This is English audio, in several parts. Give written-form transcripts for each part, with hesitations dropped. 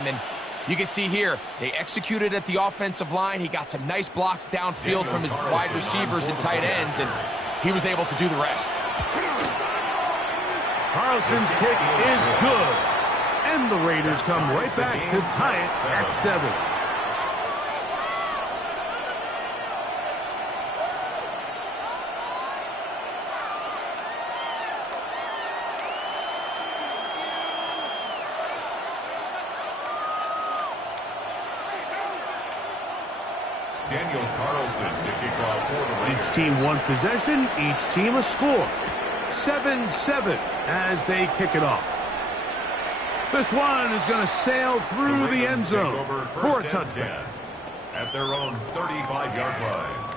And you can see here, they executed at the offensive line. He got some nice blocks downfield from his wide receivers and tight ends, and he was able to do the rest. Carlson's kick is good. And the Raiders come right back to tie it at 7. Daniel Carlson to kick off for the Raiders. Each team one possession, each team a score. 7-7 as they kick it off. This one is going to sail through the end zone for a touchdown. At their own 35-yard line.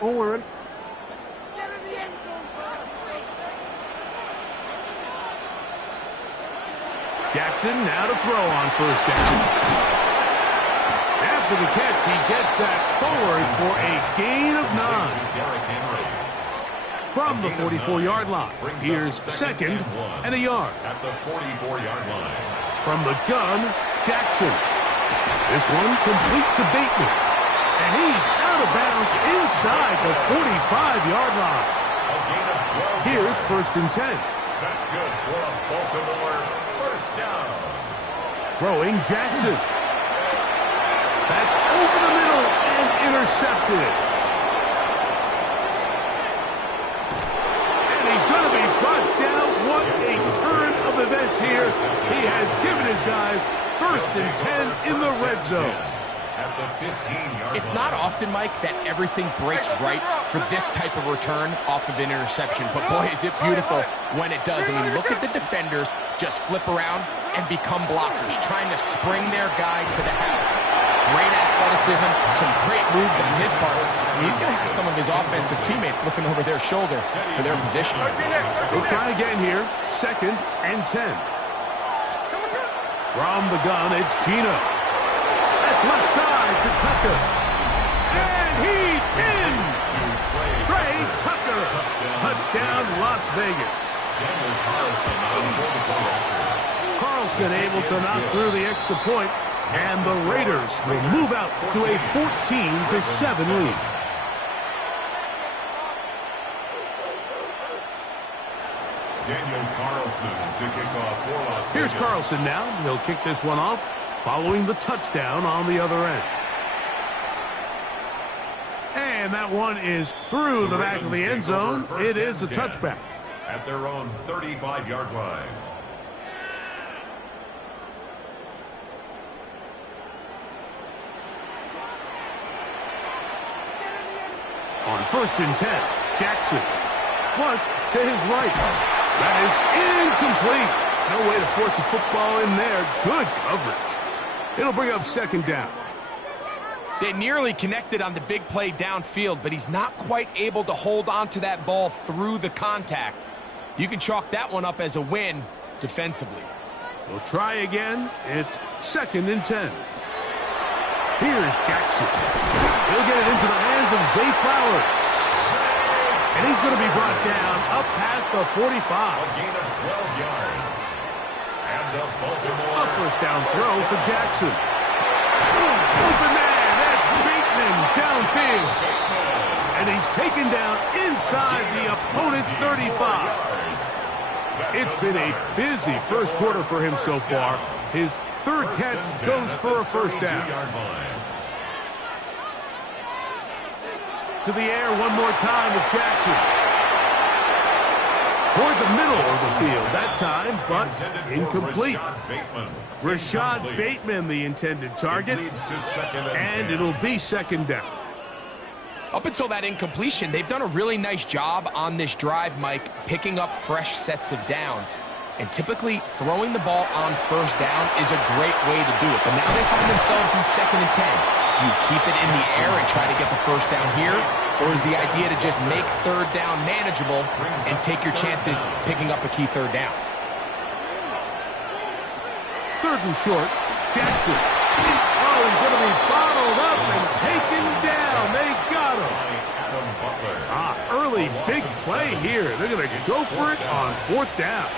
Oh, we're in. Jackson now to throw on first down. After the catch, he gets that forward for a gain of 9. From the 44-yard line, here's second and a yard. At the 44-yard line. From the gun, Jackson. This one complete to Bateman. And he's out of bounds inside the 45-yard line. A gain of 12. Here's first and 10. That's good for a Baltimore first down. Throwing Jackson. That's over the middle and intercepted. And he's going to be brought down. What a turn of events here. He has given his guys first and 10 in the red zone. At the 15-yard It's not often, Mike, that everything breaks right for this type of return off of an interception. But, boy, is it beautiful when it does. I mean, look at the defenders just flip around and become blockers, trying to spring their guy to the house. Great athleticism, some great moves on his part. He's going to have some of his offensive teammates looking over their shoulder for their position. They'll try again here. Second and 10. From the gun, it's Gino. That's left side to Tucker. And he's in! Trey Tucker. Touchdown, Las Vegas. Carlson able to knock through the extra point, and the Raiders will move out to a 14-7 lead. Daniel Carlson to kick off for Las Vegas. Here's Carlson now. He'll kick this one off, following the touchdown on the other end. And that one is through the back of the end zone. It is a touchback. At their own 35-yard line. On first and 10, Jackson. Flush to his right. That is incomplete. No way to force the football in there. Good coverage. It'll bring up second down. They nearly connected on the big play downfield, but he's not quite able to hold on to that ball through the contact. You can chalk that one up as a win defensively. We'll try again. It's second and 10. Here's Jackson. He'll get it into the hands of Zay Flowers. And he's going to be brought down up past the 45. A gain of 12 yards. And the Baltimore. A first down throw for Jackson. Open man. That's Bateman downfield. And he's taken down inside the opponent's 35. It's been a busy first quarter for him so far. His third catch goes for a first down. To the air one more time with Jackson. Toward the middle of the field that time, but incomplete. Rashad Bateman, the intended target, and it'll be second down. Up until that incompletion, they've done a really nice job on this drive, Mike, picking up fresh sets of downs. And typically, throwing the ball on first down is a great way to do it. But now they find themselves in second and 10. Do you keep it in the air and try to get the first down here? Or is the idea to just make third down manageable and take your chances picking up a key third down? Third and short, Jackson. Oh, he's going to be bottled up and taken down. They got him. really big play here. They're going to go for it on 4th down.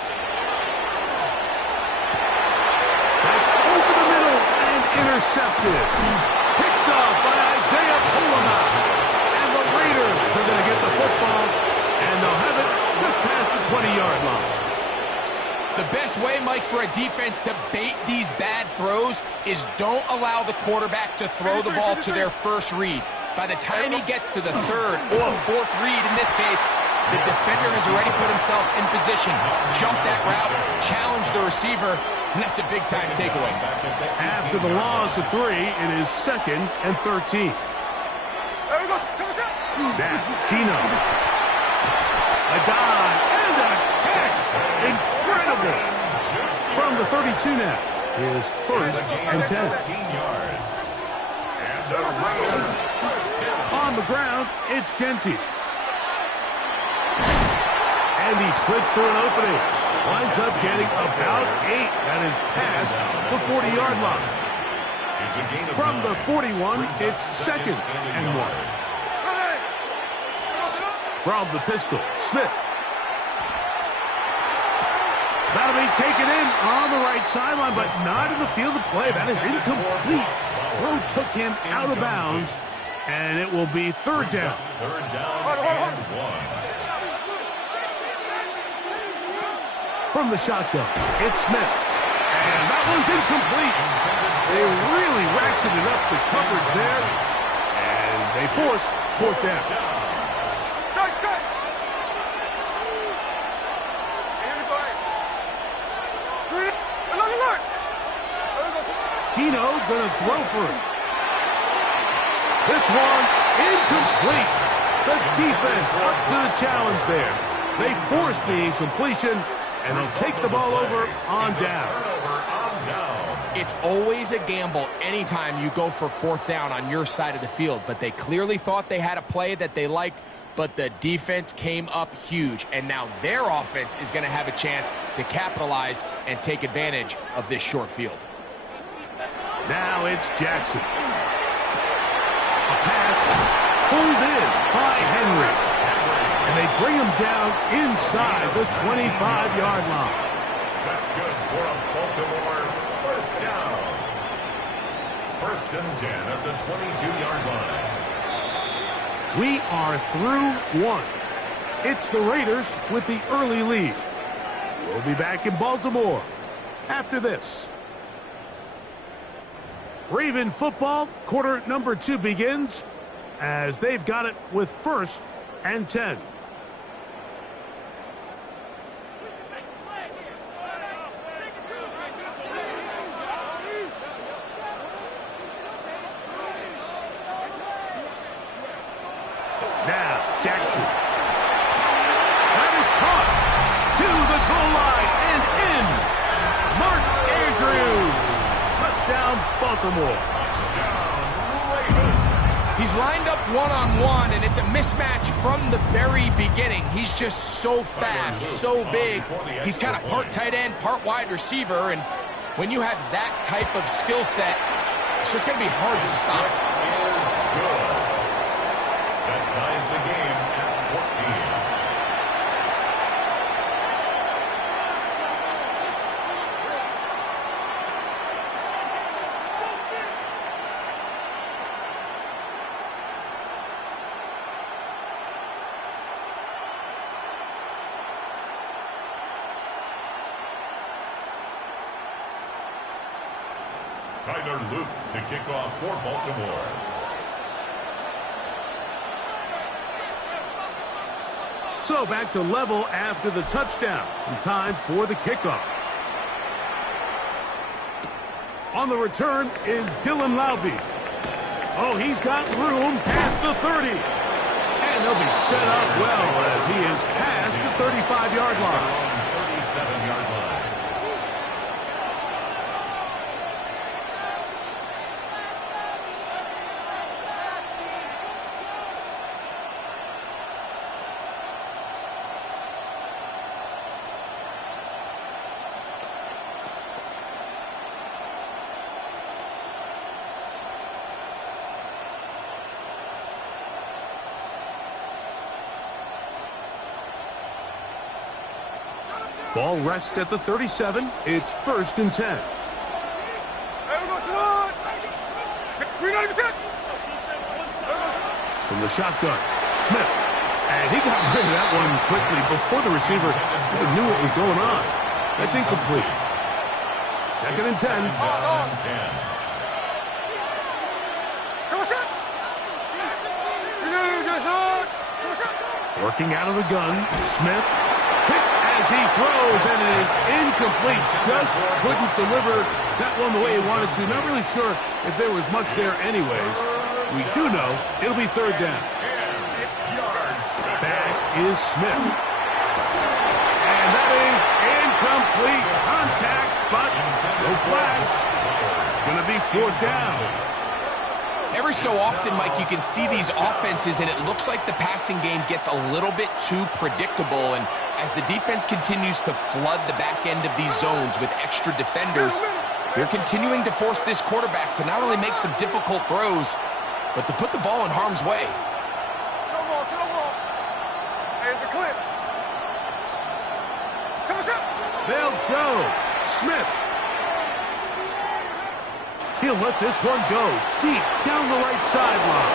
That's over the middle and intercepted. Picked off by Isaiah Pullman. And the Raiders are going to get the football, and they'll have it just past the 20-yard line. The best way, Mike, for a defense to bait these bad throws is don't allow the quarterback to throw the ball to their first read. By the time he gets to the 3rd or 4th read, in this case, the defender has already put himself in position, jumped that route, challenged the receiver, and that's a big-time takeaway. After the loss of 3, it is 2nd and 13. Now, Gino. A dive and a catch. Incredible. From the 32 now is 1st and 10. On the ground, it's Genty. And he slips through an opening. Winds up getting about 8. That is past the 40-yard line. From the 41, it's 2nd and 1. From the pistol, Smith. That'll be taken in on the right sideline, but not in the field of play. That is incomplete. Throw took him out of bounds, and it will be 3rd down. 3rd down and 1. From the shotgun, it's Smith. And that one's incomplete. They really ratcheted up the coverage there, and they force 4th down. Keno gonna throw for it. This one incomplete. The defense up to the challenge there. They force the incompletion, and they'll take the ball over on down. It's always a gamble anytime you go for 4th down on your side of the field, but they clearly thought they had a play that they liked, but the defense came up huge, and now their offense is going to have a chance to capitalize and take advantage of this short field. Now it's Jackson. A pass pulled in by Henry. And they bring him down inside the 25-yard line. That's good for a Baltimore 1st down. 1st and 10 at the 22-yard line. We are through 1. It's the Raiders with the early lead. We'll be back in Baltimore after this. Raven football, quarter number 2 begins as they've got it with 1st and 10. Now, Jackson. That is caught to the goal line and in. Mark Andrews. Touchdown, Baltimore. He's lined up one-on-one, and it's a mismatch from the very beginning. He's just so fast, so big. He's kind of part tight end, part wide receiver, and when you have that type of skill set, it's just going to be hard to stop. That ties the game at 14. Tyler Luke to kick off for Baltimore. So back to level after the touchdown. And time for the kickoff. On the return is Dylan Laube. Oh, he's got room past the 30. And he'll be set up well as he is past the 35-yard line. 37-yard line. Ball rests at the 37. It's 1st and 10. From the shotgun, Smith. And he got rid of that one quickly before the receiver even knew what was going on. That's incomplete. 2nd and 10. Working out of the gun, Smith. Hit as he throws, and it is incomplete. Just couldn't deliver that one the way he wanted to. Not really sure if there was much there anyways. We do know it'll be 3rd down. That is Smith. And that is incomplete contact, but no flags. It's going to be 4th down. Every so often, Mike, you can see these offenses, and it looks like the passing game gets a little bit too predictable. And as the defense continues to flood the back end of these zones with extra defenders, they're continuing to force this quarterback to not only make some difficult throws, but to put the ball in harm's way. They'll go. Smith. He'll let this one go deep down the right sideline.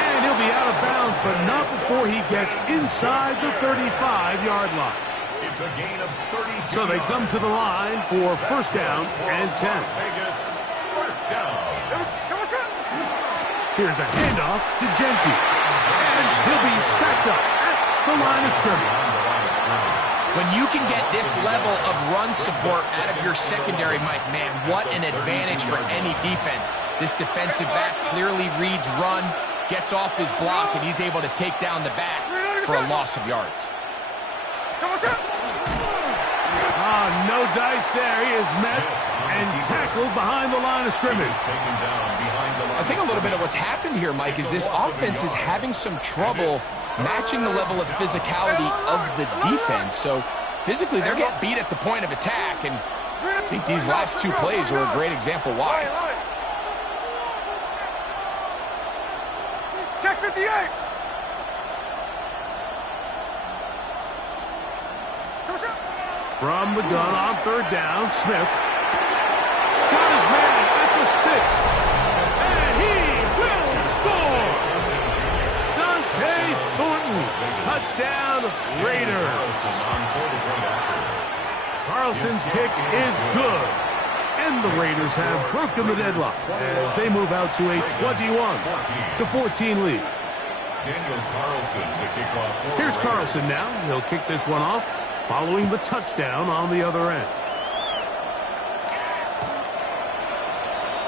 And he'll be out of bounds, but not before he gets inside the 35-yard line. It's a gain of 32. So they come to the line for 1st down and 10. Vegas, 1st down. Here's a handoff to Genty. And he'll be stacked up at the line of scrimmage. When you can get this level of run support out of your secondary, Mike, man, what an advantage for any defense. This defensive back clearly reads run, gets off his block, and he's able to take down the back for a loss of yards. No dice there. He is met and tackled behind the line of scrimmage. I think a little bit of what's happened here, Mike, is this offense is having some trouble matching the level of physicality of the defense. So physically, they're getting beat at the point of attack, and I think these last 2 plays are a great example why. Check 58. From the gun on 3rd down, Smith. Got his man at the 6. And he will score. Dante Thornton. Touchdown, Raiders. Carlson's kick is good. And the Raiders have broken the deadlock as they move out to a 21-14 lead. Daniel Carlson to kick off. Here's Carlson now. He'll kick this one off following the touchdown on the other end.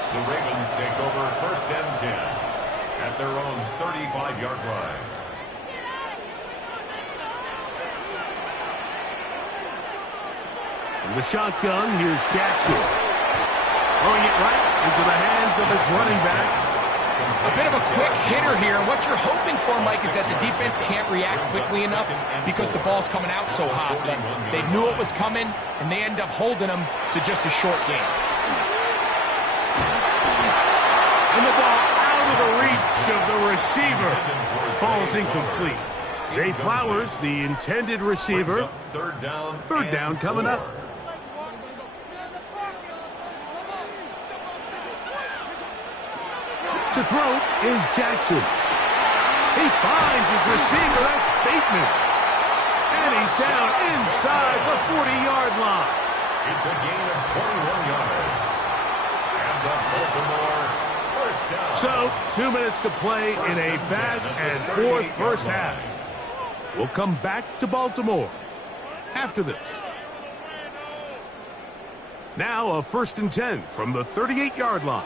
The Ravens take over 1st and 10 at their own 35-yard line. From the shotgun, here's Jackson. Throwing it right into the hands of his running back. A bit of a quick hitter here. What you're hoping for, Mike, is that the defense can't react quickly enough because the ball's coming out so hot. But they knew it was coming, and they end up holding them to just a short game. And the ball out of the reach of the receiver. Ball's incomplete. Zay Flowers, the intended receiver. 3rd down coming up. To throw is Jackson. He finds his receiver. That's Bateman. And he's down inside the 40-yard line. It's a gain of 21 yards. And the Baltimore 1st down. So, 2 minutes to play in a back-and-forth first half. We'll come back to Baltimore after this. Now a 1st and 10 from the 38-yard line.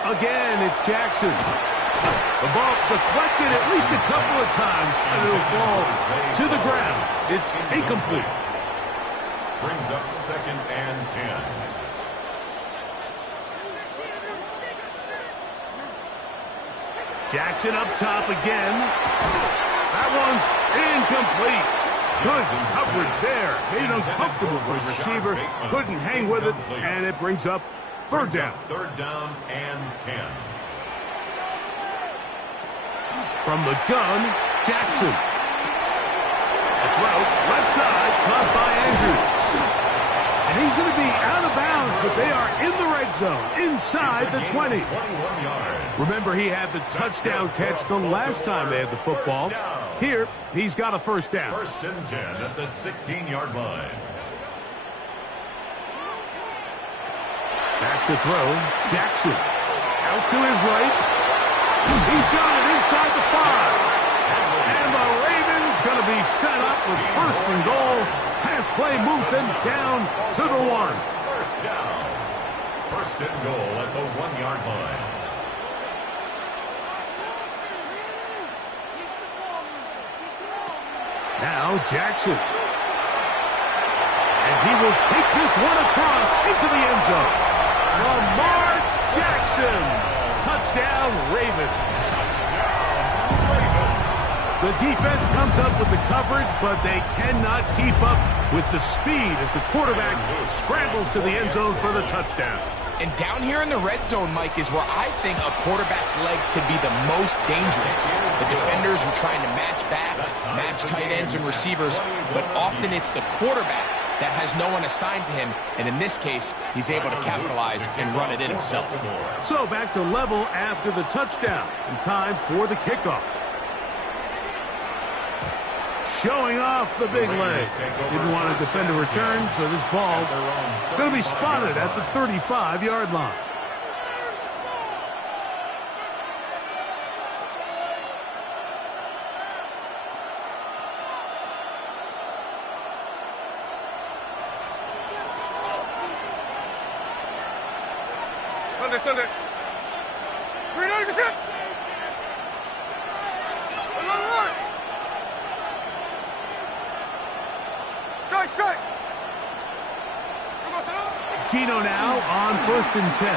Again, it's Jackson. The ball deflected at least a couple of times, and it'll fall to the ground. It's incomplete. Brings up 2nd and 10. Jackson up top again. That one's incomplete. Good coverage there. Made it uncomfortable for the receiver. Couldn't hang with it, and it brings up 3rd down. 3rd down and 10. From the gun, Jackson. A throw, left side, caught by Andrews. And he's going to be out of bounds, but they are in the red zone, inside the 20. Remember, he had the touchdown catch the last time they had the football. Here, he's got a first down. First and 10 at the 16-yard line. Back to throw, Jackson. Out to his right. He's got it inside the 5. And the Ravens going to be set up with first and goal. Pass play moves them down to the 1. First down. First and goal at the 1-yard line. Now Jackson. And he will take this one across into the end zone. Lamar Jackson. Touchdown, Ravens. The defense comes up with the coverage, but they cannot keep up with the speed as the quarterback scrambles to the end zone for the touchdown. And down here in the red zone, Mike, is where I think a quarterback's legs can be the most dangerous. The defenders are trying to match backs, match tight ends and receivers, but often it's the quarterback that has no one assigned to him, and in this case, he's able to capitalize and run it in himself. So back to level after the touchdown, and time for the kickoff. Showing off the big leg. Didn't want to defend a return, so this ball going to be spotted at the 35-yard line. Sunday. 390%. Strike. Gino now on first and 10.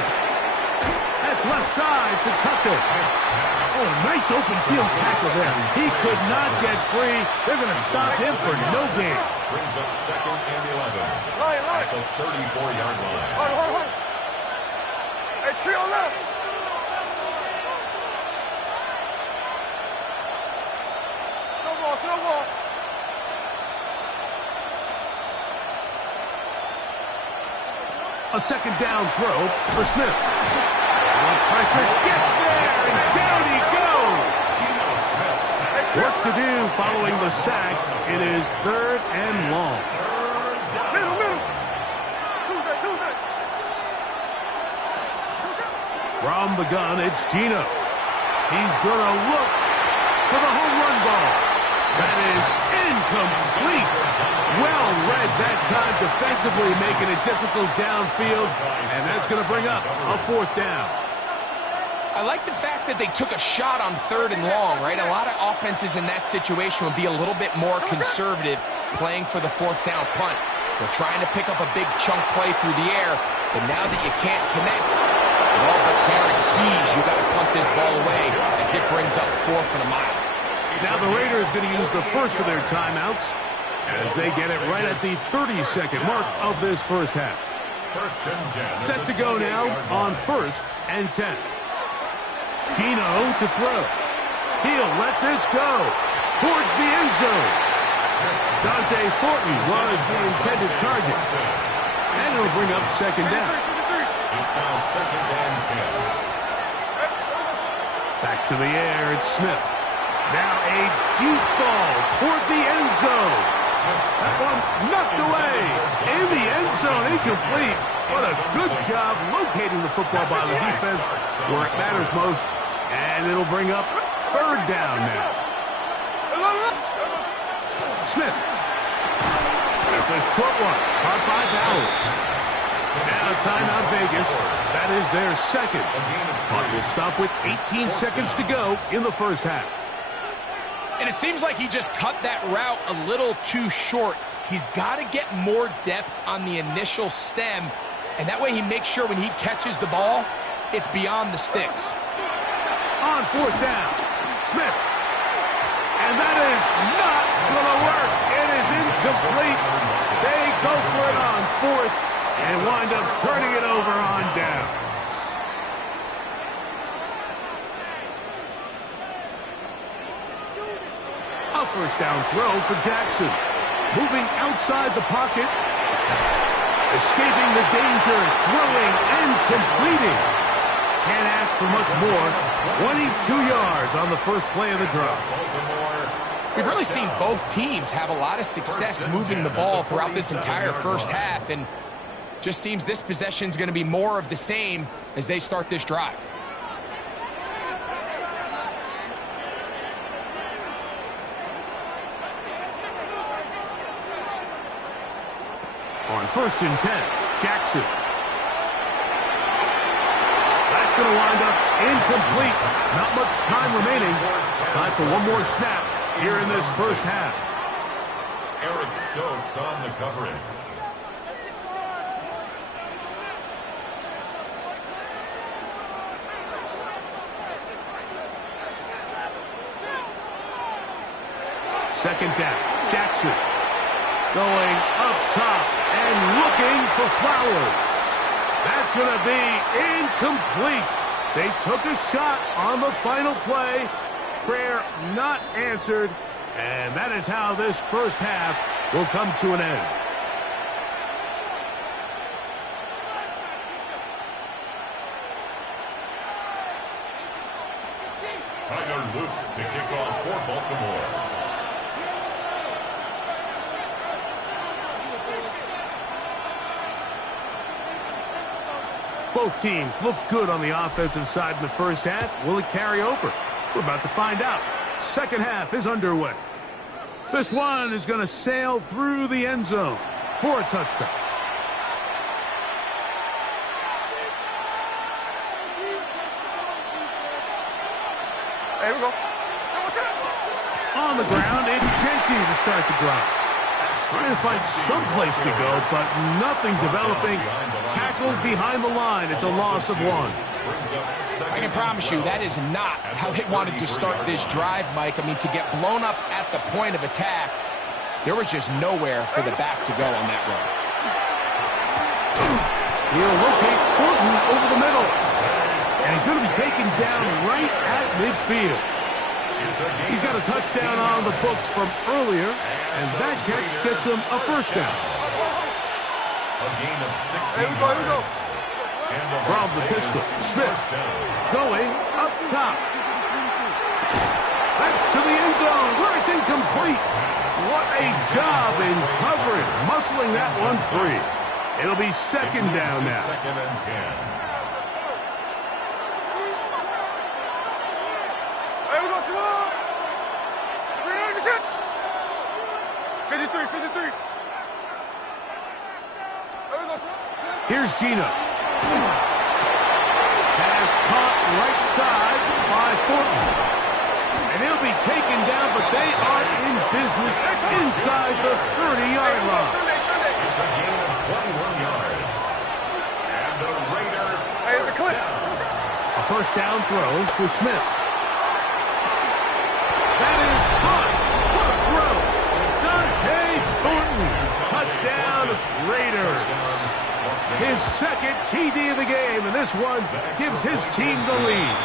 That's left side to Tucker. Oh, nice open field tackle there. He could not get free. They're going to stop him for no gain. Brings up second and 11 at the 34-yard line. Hold. Hey, trio left. Snowball. A second down throw for Smith. What pressure gets there, and down he goes. Work to do following the sack. It is third and long. Middle. Tuesday. From the gun, it's Gino. He's going to look for the home run ball. That is incomplete. Well read that time defensively, making it difficult downfield, and that's going to bring up a fourth down. I like the fact that they took a shot on third and long, right? A lot of offenses in that situation would be a little bit more conservative playing for the fourth down punt. They're trying to pick up a big chunk play through the air, but now that you can't connect, it all but guarantees you got to punt this ball away as it brings up fourth and a mile. Now the Raiders going to use the first of their timeouts as they get it right at the 30-second mark of this first half. First and 10. Set to go now on first and 10. Gino to throw. He'll let this go towards the end zone. Dante Thornton was the intended target. And it'll bring up second down. It's now second and 10. Back to the air, it's Smith. Now a deep ball toward the end zone. That one's knocked away. In the end zone, incomplete. What a good job locating the football by the defense where it matters most. And it'll bring up third down now. Smith. That's a short one. Caught by Bowers. Now timeout Vegas. That is their second. Clock will stop with 18 seconds to go in the first half. And it seems like he just cut that route a little too short. He's got to get more depth on the initial stem, and that way he makes sure when he catches the ball, it's beyond the sticks. On fourth down, Smith. And that is not going to work. It is incomplete. They go for it on fourth and wind up turning it over on down. A first down throw for Jackson. Moving outside the pocket. Escaping the danger, throwing and completing. Can't ask for much more. 22 yards on the first play of the drive. We've really seen both teams have a lot of success moving the ball throughout this entire first half, and just seems this possession is going to be more of the same as they start this drive. On 1st and 10, Jackson. That's going to wind up incomplete. Not much time remaining. Time for one more snap here in this first half. Eric Stokes on the coverage. Second down, Jackson. Going up top and looking for Flowers. That's going to be incomplete. They took a shot on the final play. Prayer not answered. And that is how this first half will come to an end. Tyler Luke to kick off for Baltimore. Both teams look good on the offensive side in the first half. Will it carry over? We're about to find out. Second half is underway. This one is going to sail through the end zone for a touchdown. Hey, here we go. On the ground, it's Genty to start the drive. Trying to find some place to go, but nothing developing. Tackled behind the line. It's a loss of 1. I can promise you that is not how they wanted to start this drive, Mike. I mean, to get blown up at the point of attack, there was just nowhere for the back to go on that run. He'll locate Thornton over the middle. And he's going to be taken down right at midfield. He's got a touchdown on the books from earlier, and that catch gets him a first down. A gain of 16 Here we go, here we go. From the pistol, Smith going up top. That's to the end zone where it's incomplete. What a job in covering, muscling that one free. It'll be second down now. Second and 10. Here we go, Simone. 53, 53. Here we go, Simone. Here's Gino. Pass caught right side by Thornton. And he'll be taken down, but they are in business inside the 30-yard line. It's a gain of 21 yards. And the Raider first down. A first down throw for Smith. That is caught. What a throw. Dante Thornton. Touchdown Raiders. His second TD of the game, and this one gives his team the lead.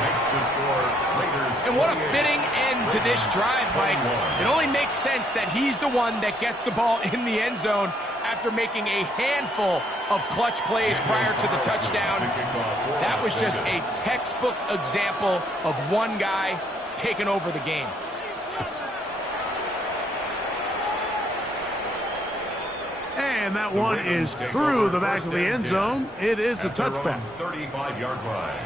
Makes the score Raiders. And what a fitting end to this drive, Mike. It only makes sense that he's the one that gets the ball in the end zone after making a handful of clutch plays prior to the touchdown. That was just a textbook example of one guy taking over the game. And that one is through the back of the end zone. It is a touchback. 35-yard line.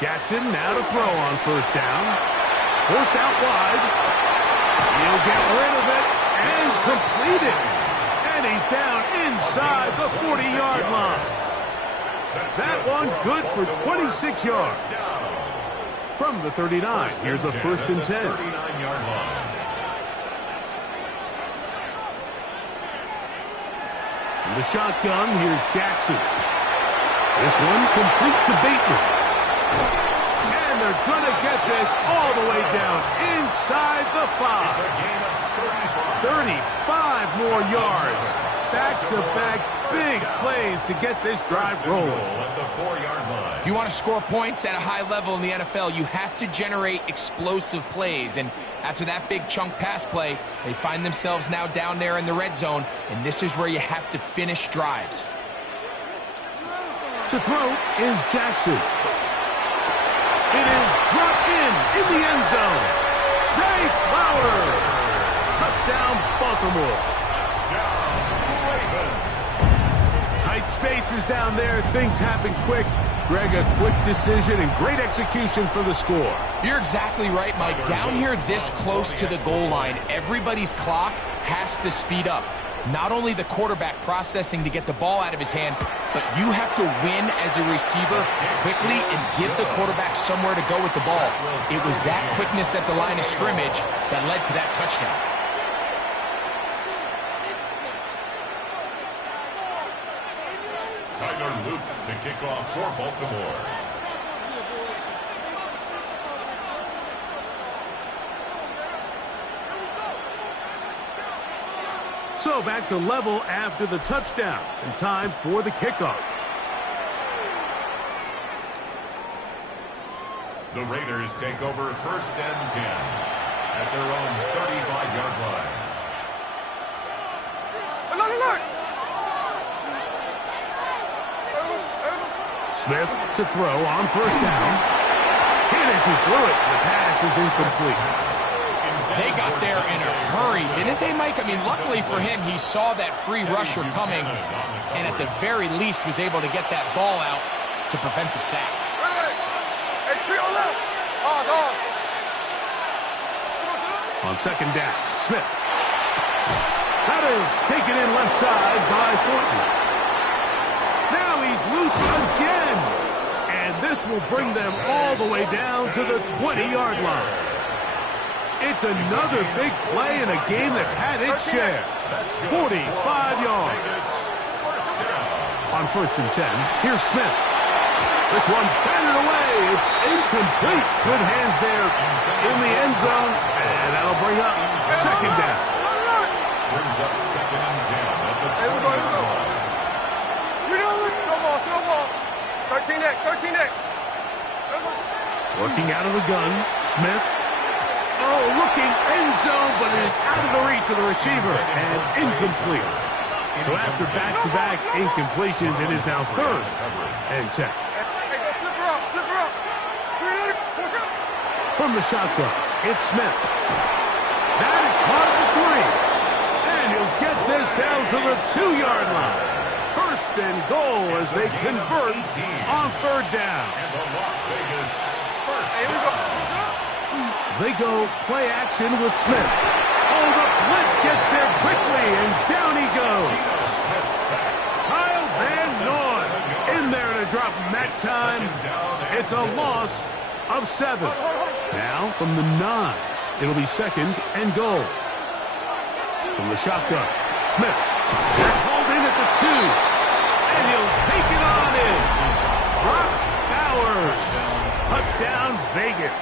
Jackson now to throw on first down. Forced out wide. He'll get rid of it and complete it. And he's down inside the 40-yard line. That one good for 26 yards. From the 39, here's a first and 10. 39-yard line. In the shotgun, here's Jackson. This one complete to Bateman. And they're going to get this all the way down inside the 5. It's a gain of 35. 35 more yards. Back-to-back big plays to get this drive rolling. At the 4-yard line. If you want to score points at a high level in the NFL, you have to generate explosive plays. And after that big chunk pass play, they find themselves now down there in the red zone, and this is where you have to finish drives. To throw is Jackson. It is brought in the end zone. Zay Flowers. Touchdown, Baltimore. Tight spaces down there. Things happen quick. Greg, a quick decision and great execution for the score. You're exactly right, Mike. Down here this close to the goal line, everybody's clock has to speed up. Not only the quarterback processing to get the ball out of his hand, but you have to win as a receiver quickly and give the quarterback somewhere to go with the ball. It was that quickness at the line of scrimmage that led to that touchdown. Tyler Luke to kick off for Baltimore. So back to level after the touchdown, and time for the kickoff. The Raiders take over 1st and 10 at their own 35-yard line. Look. Smith to throw on 1st down. Hit as he threw it. The pass is incomplete. They got there in a hurry, didn't they, Mike? I mean, luckily for him, he saw that free rusher coming, and at the very least was able to get that ball out to prevent the sack. Hey, tree on left. On 2nd down, Smith. That is taken in left side by Thornton. Now he's loose again. And this will bring them all the way down to the 20-yard line. It's another big play in a game that's had its share. 45 yards. On 1st and 10, here's Smith. This one batted away. It's incomplete. Good hands there in the end zone. And that'll bring up 2nd down. Brings up 2nd and 10 at the Here we go. Slow ball. 13X. Working out of the gun, Smith. Oh, looking end zone, but it is out of the reach of the receiver and incomplete. So after back-to-back incompletions, it is now 3rd and 10. Flip her up. From the shotgun, it's Smith. That is caught at the 3. And he'll get this down to the 2-yard line. 1st and goal as they convert on 3rd down. And the Las Vegas first down. They go play action with Smith. Oh, the blitz gets there quickly, and down he goes. Kyle Van Noy in there to drop him that time. It's a loss of 7. Now from the 9, it'll be 2nd and goal. From the shotgun, Smith. They're hauled in at the 2, and he'll take it on in. Brock Bowers. Touchdown, Vegas.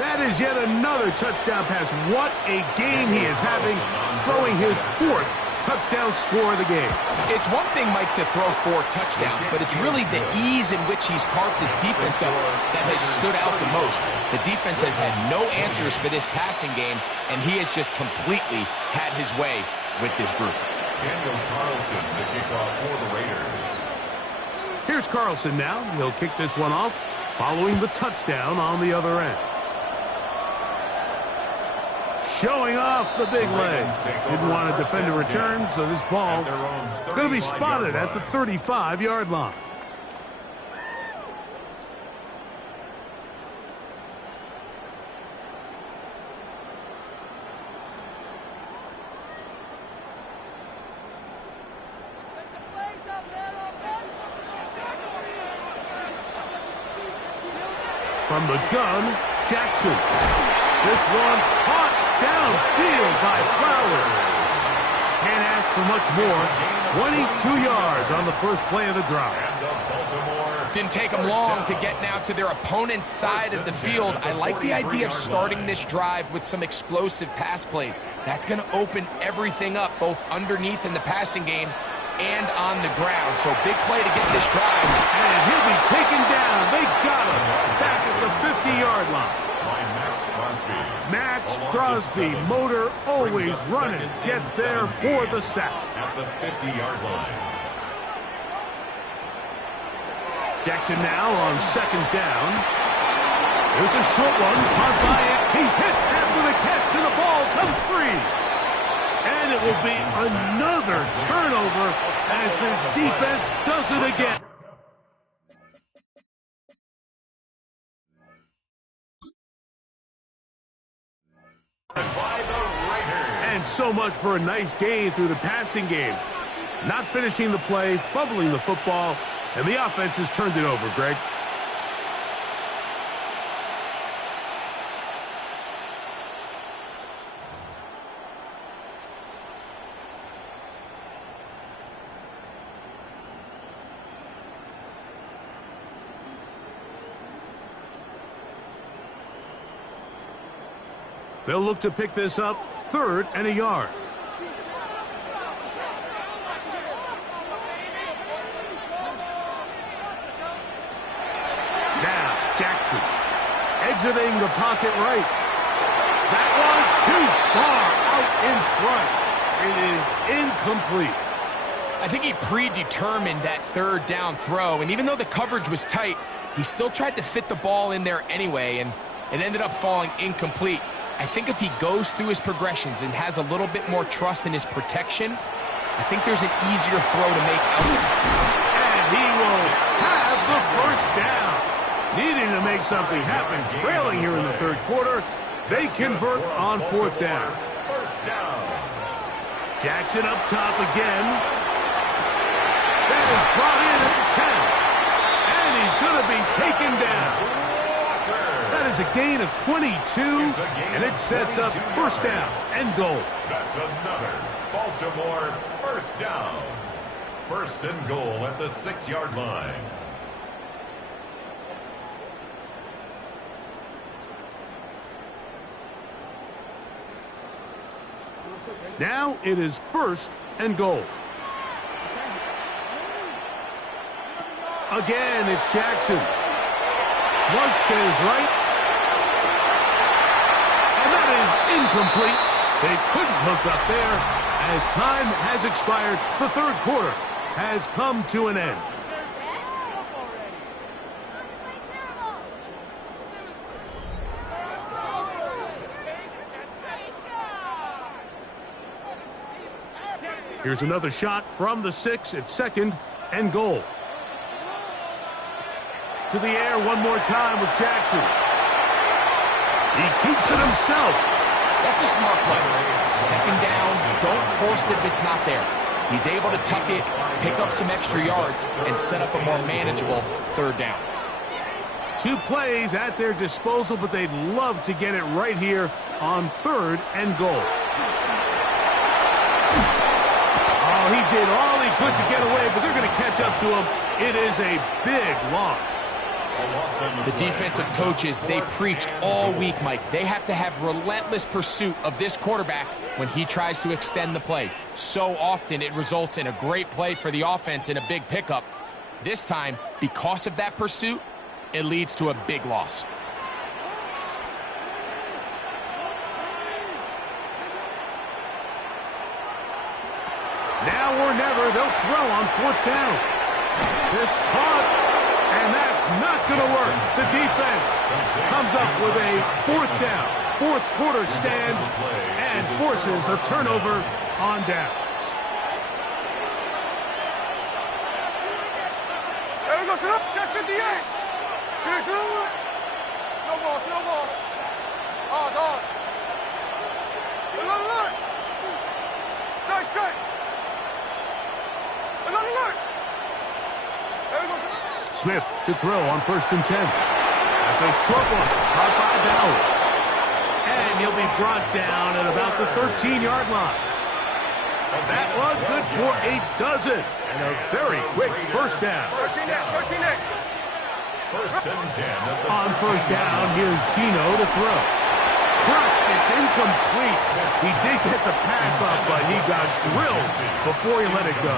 That is yet another touchdown pass. What a game he is having, throwing his 4th touchdown score of the game. It's one thing, Mike, to throw 4 touchdowns, but it's really the ease in which he's carved this defense up that has stood out the most. The defense has had no answers for this passing game, and he has just completely had his way with this group. Daniel Carlson to kick off for the Raiders. Here's Carlson now. He'll kick this one off following the touchdown on the other end. Showing off the big legs. Didn't want to defend a return, so this ball going to be spotted at the 35-yard line. From the gun, Jackson. This one caught downfield by Flowers. Can't ask for much more. 22 yards on the first play of the drive. And the Baltimore Didn't take them long to get now to their opponent's side of the field. I like the idea of starting this drive with some explosive pass plays. That's going to open everything up, both underneath in the passing game and on the ground. So big play to get this drive. And he'll be taken down. They got him back at the 50-yard line. Max Crosby, motor always running, gets there for the sack. At the 50-yard line. Jackson now on second down. There's a short one, caught by it. He's hit after the catch, and the ball comes free. And it will be another turnover as this defense does it again. And so much for a nice gain through the passing game. Not finishing the play, fumbling the football, and the offense has turned it over, Greg. They'll look to pick this up, 3rd and a yard. Now, Jackson exiting the pocket right. That one too far out in front. It is incomplete. I think he predetermined that 3rd down throw, and even though the coverage was tight, he still tried to fit the ball in there anyway, and it ended up falling incomplete. I think if he goes through his progressions and has a little bit more trust in his protection, I think there's an easier throw to make out. And he will have the first down. Needing to make something happen, trailing here in the 3rd quarter, they convert on 4th down. First down. Jackson up top again. That is brought in at the 10. And he's going to be taken down. That is a gain of 22, and it sets up first down and goal. That's another Baltimore first down. 1st and goal at the 6-yard line. Now it is 1st and goal. Again, it's Jackson. Flush to his right. And that is incomplete. They couldn't hook up there. As time has expired, the 3rd quarter has come to an end. Here's another shot from the 6 at 2nd and goal. To the air one more time with Jackson. He keeps it himself. That's a smart play. 2nd down, don't force it if it's not there. He's able to tuck it, pick up some extra yards, and set up a more manageable 3rd down. 2 plays at their disposal, but they'd love to get it right here on 3rd and goal. Oh, he did all he could to get away, but they're going to catch up to him. It is a big loss. The defensive coaches, they preach all week, Mike. They have to have relentless pursuit of this quarterback when he tries to extend the play. So often it results in a great play for the offense and a big pickup. This time, because of that pursuit, it leads to a big loss. Now or never, they'll throw on 4th down. This caught. And that's not going to work. The defense comes up with a 4th down, 4th quarter stand, and forces a turnover on downs. There we go, sit up, check 58. Finish it up. No ball, no ball. Ours. Look. Straight. Look. There we go, sit up. Smith to throw on 1st and 10. That's a short one, caught by Bowers. And he'll be brought down at about the 13-yard line. That one good for a dozen. And a very quick first down. 13 next. First and 10 at the On first down, here's Gino to throw. Crushed, it's incomplete. He did get the pass off, but he got drilled before he let it go.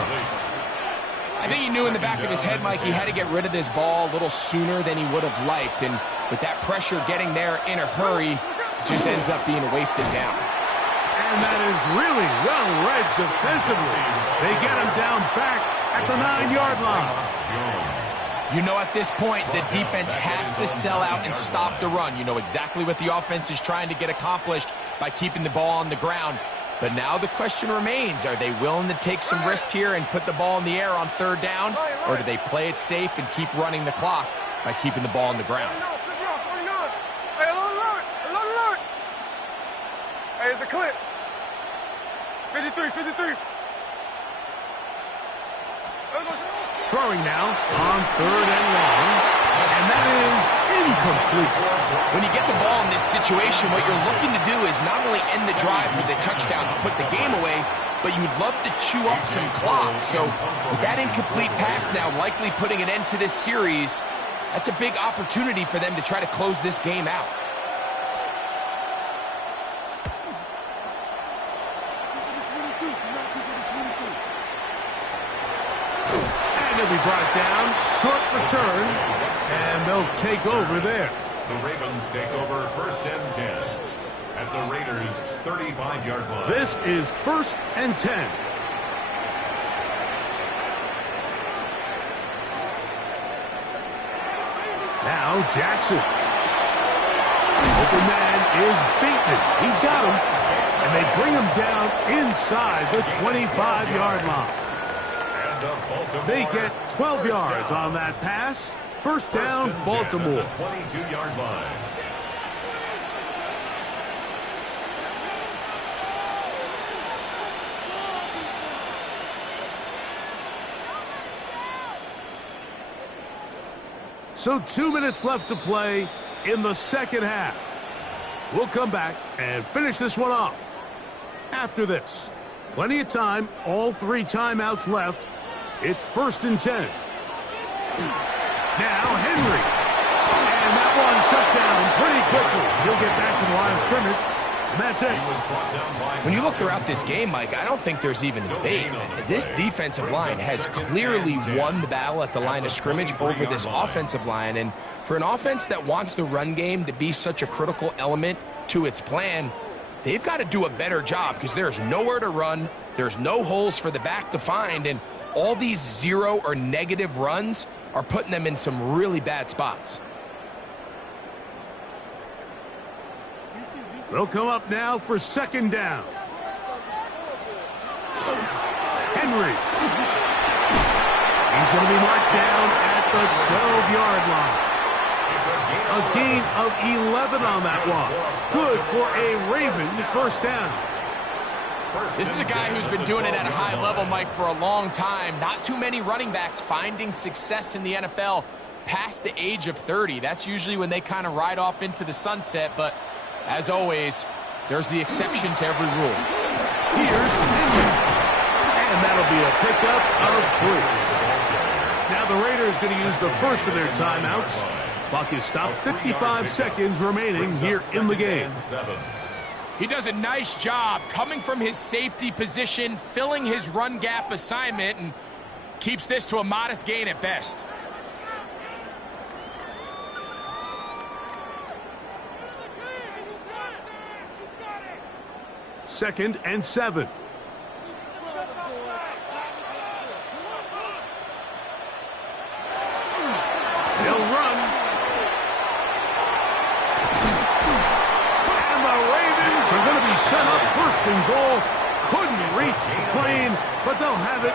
I think he knew in the back of his head, Mike, he had to get rid of this ball a little sooner than he would have liked. And with that pressure getting there in a hurry, it just ends up being a wasted down. And that is really well read defensively. They get him down back at the 9-yard line. You know at this point, the defense has to sell out and stop the run. You know exactly what the offense is trying to get accomplished by keeping the ball on the ground. But now the question remains, are they willing to take some risk here and put the ball in the air on third down? Or do they play it safe and keep running the clock by keeping the ball on the ground? Hey, it's a clip. 53, 53. Throwing now on third and long, and that is incomplete. When you get the ball in this situation, what you're looking to do is not only end the drive with a touchdown to put the game away, but you'd love to chew up some clock. So with that incomplete pass now likely putting an end to this series, that's a big opportunity for them to try to close this game out. He'll be brought down, short return, and they'll take over there. The Ravens take over first and 10 at the Raiders' 35-yard line. This is first and 10. Now Jackson. Open man is beaten. He's got him. And they bring him down inside the 25-yard line. They get 12 yards on that pass. First down, Baltimore. 22-yard line. So 2 minutes left to play in the second half. We'll come back and finish this one off. After this, plenty of time, all 3 timeouts left. It's first and 10. Now Henry. And that one shut down pretty quickly. He'll get back to the line of scrimmage. And that's it. When you look throughout this game, Mike, I don't think there's even a debate. This defensive line has clearly won the battle at the line of scrimmage over this offensive line. And for an offense that wants the run game to be such a critical element to its plan, they've got to do a better job because there's nowhere to run. There's no holes for the back to find. And all these 0 or negative runs are putting them in some really bad spots. They'll come up now for second down. Henry. He's going to be marked down at the 12-yard line. A gain of 11 on that one. Good for a Raven first down. This is a guy who's been doing it at a high level, Mike, for a long time. Not too many running backs finding success in the NFL past the age of 30. That's usually when they kind of ride off into the sunset. But as always, there's the exception to every rule. Here's Henry. And that'll be a pickup of 3. Now the Raiders going to use the first of their timeouts. Clock is stopped. 55 seconds remaining here in the game. He does a nice job coming from his safety position, filling his run gap assignment, and keeps this to a modest gain at best. Second and 7. They'll run. And the Ravens are going to be set up first and goal. Couldn't reach the plane, but they'll have it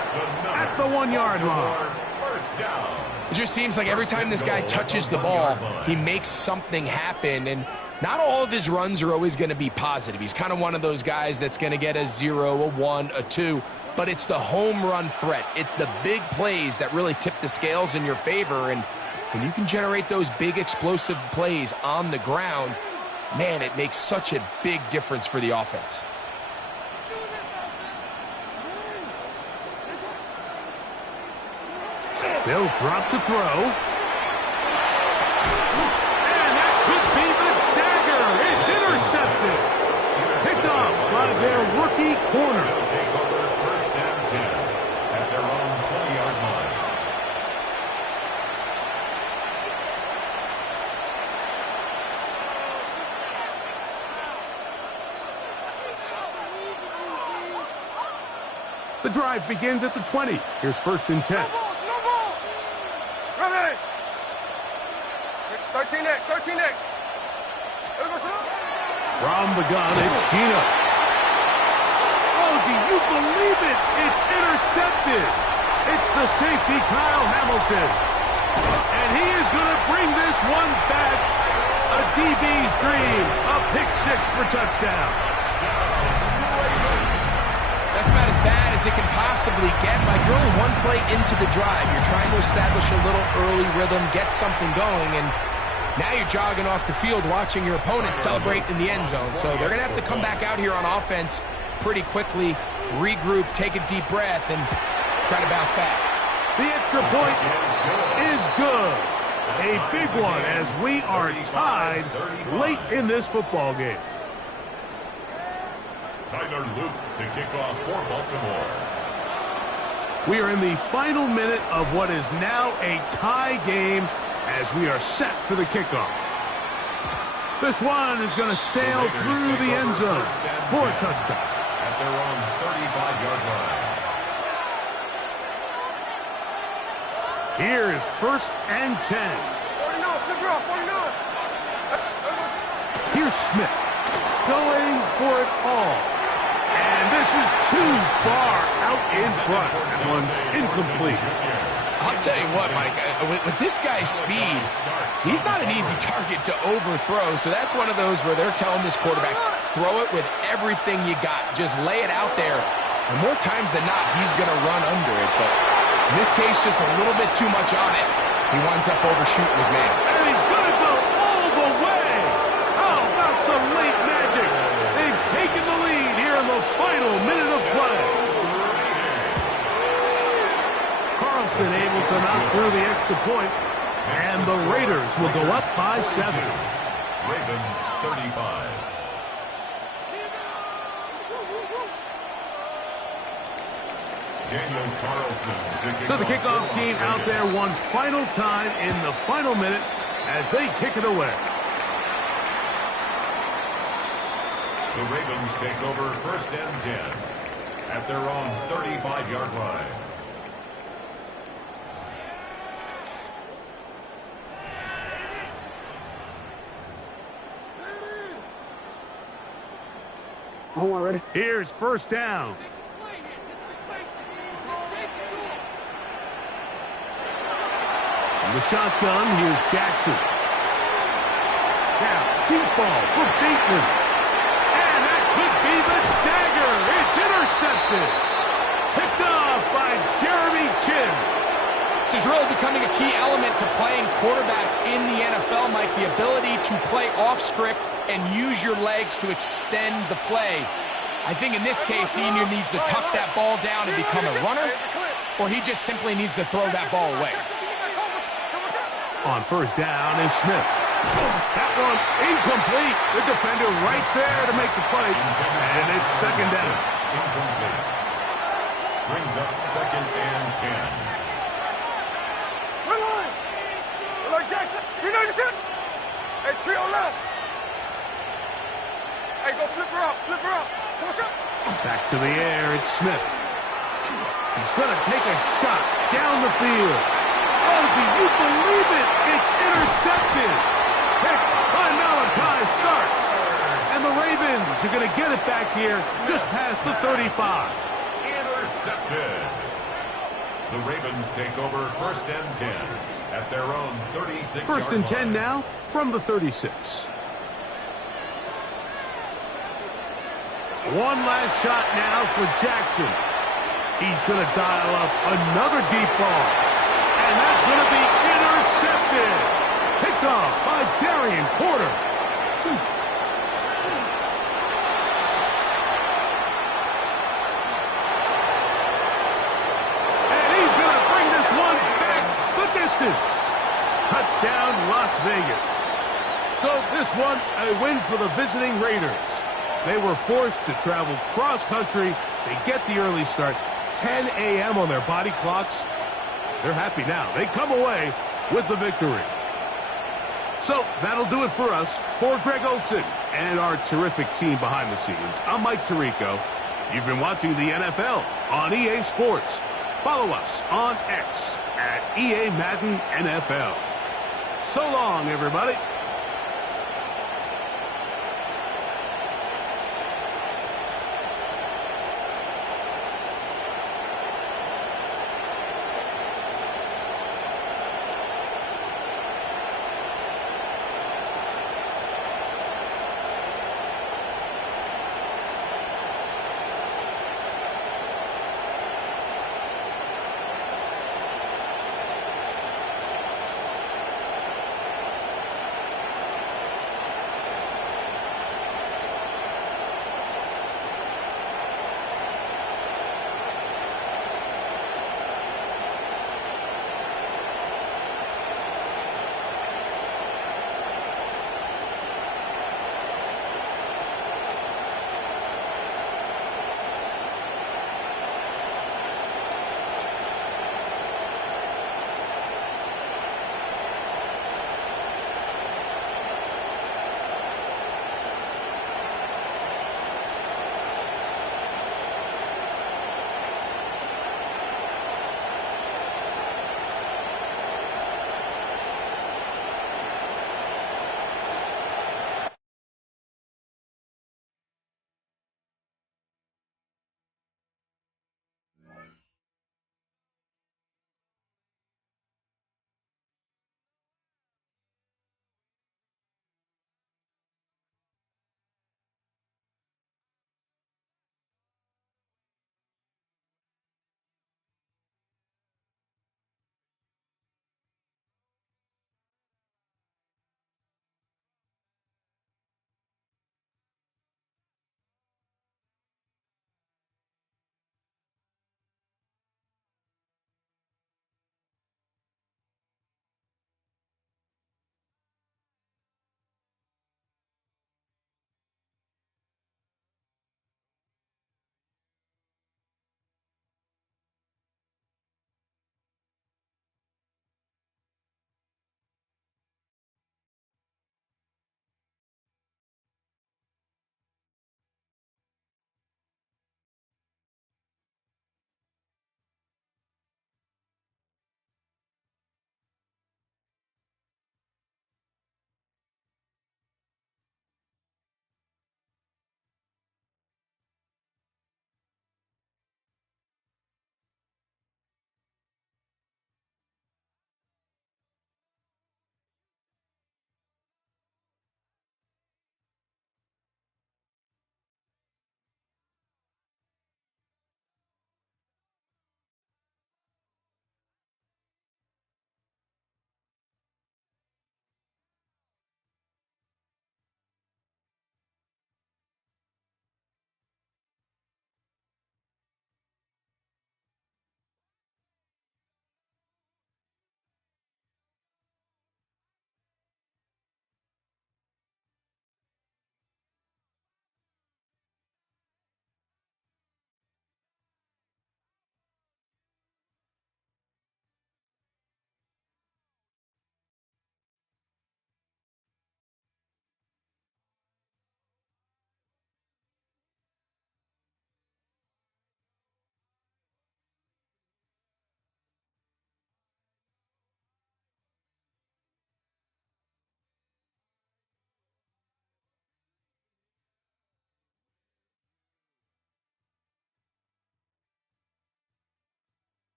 at the 1-yard line. First down. It just seems like every time this guy touches the ball, he makes something happen, and not all of his runs are always going to be positive. He's kind of one of those guys that's going to get a 0, a 1, a 2, but it's the home run threat. It's the big plays that really tip the scales in your favor, and when you can generate those big explosive plays on the ground, man, it makes such a big difference for the offense. They'll drop to throw. their rookie corner. They'll take over first and 10 at their own 20-yard line. The drive begins at the 20. Here's first and 10. No ball. Ready. 13 next. From the gun, it's Gino. Oh, do you believe it? It's intercepted. It's the safety, Kyle Hamilton. And he is going to bring this one back. A DB's dream. A pick six for touchdown. That's about as bad as it can possibly get. Like, you're only one play into the drive. You're trying to establish a little early rhythm, get something going, and now you're jogging off the field watching your opponent celebrate in the end zone. So they're going to have to come back out here on offense pretty quickly, regroup, take a deep breath, and try to bounce back. The extra point is good. A big one as we are tied late in this football game. Tyler Luke to kick off for Baltimore. We are in the final minute of what is now a tie game as we are set for the kickoff. This one is going to sail through the end zone for a touchdown. At their own 35-yard line. Here is first and 10. 49, flip her off, 49. Here's Smith going for it all. And this is too far out in front. That one's incomplete. I'll tell you what, Mike, with this guy's speed, he's not an easy target to overthrow. So that's one of those where they're telling this quarterback, throw it with everything you got. Just lay it out there. And more times than not, he's going to run under it. But in this case, just a little bit too much on it. He winds up overshooting his man. And he's going to go all the way. How about some late magic? They've taken the lead here in the final minute of play. Carlson able to knock through the extra point, and the Raiders will go up by 7. Ravens 35. Daniel Carlson. So the kickoff team out there one final time in the final minute as they kick it away. The Ravens take over first and 10 at their own 35-yard line. Hold on, ready? Here's first down. From the shotgun, here's Jackson. Now, deep ball for Bateman. And that could be the dagger. It's intercepted. Picked off by Jeremy Chin. This is really becoming a key element to playing quarterback in the NFL, Mike, the ability to play off script and use your legs to extend the play. I think in this case, he either needs to tuck that ball down and become a runner, or he just simply needs to throw that ball away. On first down is Smith. That one incomplete. The defender right there to make the play. And it's second down. Incomplete. Brings up second and 10. Jackson, you know this shit? Hey, trio left. Hey, go flip her up. Back to the air, it's Smith. He's going to take a shot down the field. Oh, do you believe it? It's intercepted. Picked by Malachi Starks. And the Ravens are going to get it back here just past the 35. Intercepted. The Ravens take over first and 10 at their own 36-yard line. First and 10 now from the 36. One last shot now for Jackson. He's going to dial up another deep ball. And that's going to be intercepted. Picked off by Darian Porter. And he's going to bring this one back the distance. Touchdown, Las Vegas. So this one, a win for the visiting Raiders. They were forced to travel cross-country. They get the early start, 10 a.m. on their body clocks. They're happy now. They come away with the victory. So that'll do it for us. For Greg Olson and our terrific team behind the scenes, I'm Mike Tirico. You've been watching the NFL on EA Sports. Follow us on X at EA Madden NFL. So long, everybody.